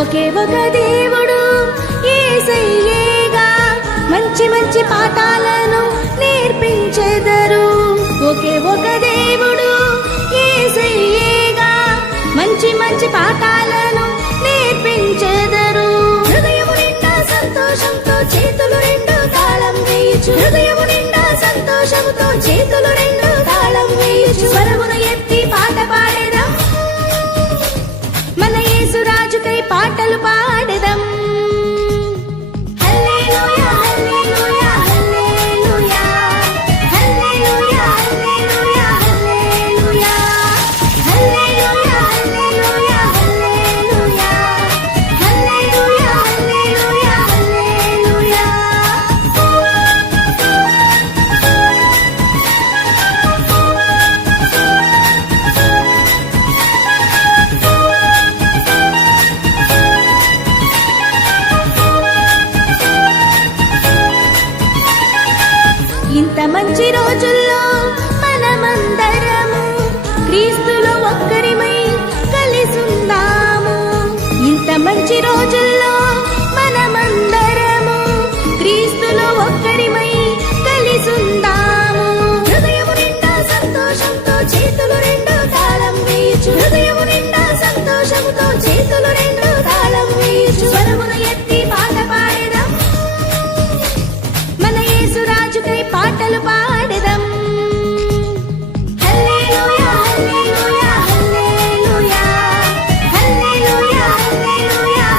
ఒకే ఒక దేవుడు యేసయ్యేగా మంచి మంచి పాఠాలను నేర్పించెదరు. ఒకే ఒక దేవుడు యేసయ్యేగా మంచి మంచి పాఠాలను నేర్పించెదరు. హృదయము నిండా సంతోషంతో చేతులు రెండు తాళం వేయుచు, హృదయము నిండా సంతోషముతో చేతులు రెండు తాళం వేయుచు, స్వరమును ఎత్తి పాట పాడెదం, మన యేసురాజుకై పాటలు పాడెదం. ఇంత మంచి రోజుల్లో మనమందరము క్రీస్తులో ఒక్కరిమై కలిసుందాము. ఇంత మంచి రోజుల్లో మనమందరము క్రీస్తులో ఒక్కరిమై కలిసుందాము. హృదయము నిండా సంతోషంతో చేతులు రెండు తాళం వేయుచు, హృదయము నిండా సంతోషముతో చేతులు రెండు తాళం వేయుచు, స్వరమును ఎత్తి పాట పాడెదం, మన యేసురాజుకై పాటలు పాడెదం. హల్లెలూయా హల్లెలూయా హల్లెలూయా హల్లెలూయా హల్లెలూయా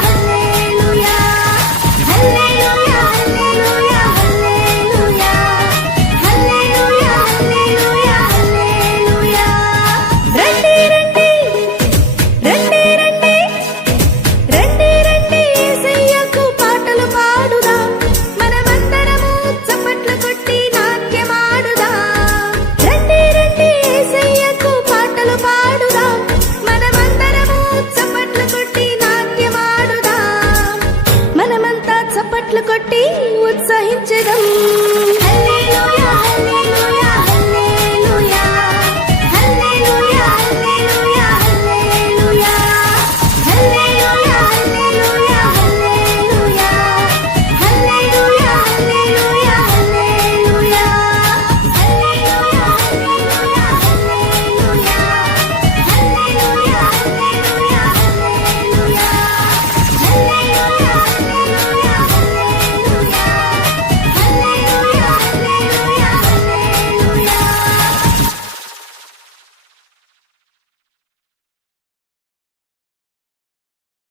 హల్లెలూయా హల్లెలూయా హల్లెలూయా హల్లెలూయా హల్లెలూయా హల్లెలూయా హల్లెలూయా. రండి రండి రండి రండి రండి రండి యేసయ్యకు పాటలు పాడుదాం, మనమందరము చప్పట్లు కొట్టి నాట్యమాడుదాం. రండి రండి యేసయ్యకు పాటలు పాడుదాం, మనమందరము చప్పట్లు కొట్టి నాట్యమాడుదాం. మనమంతా చప్పట్లు కొట్టి ఉత్సహించెదం.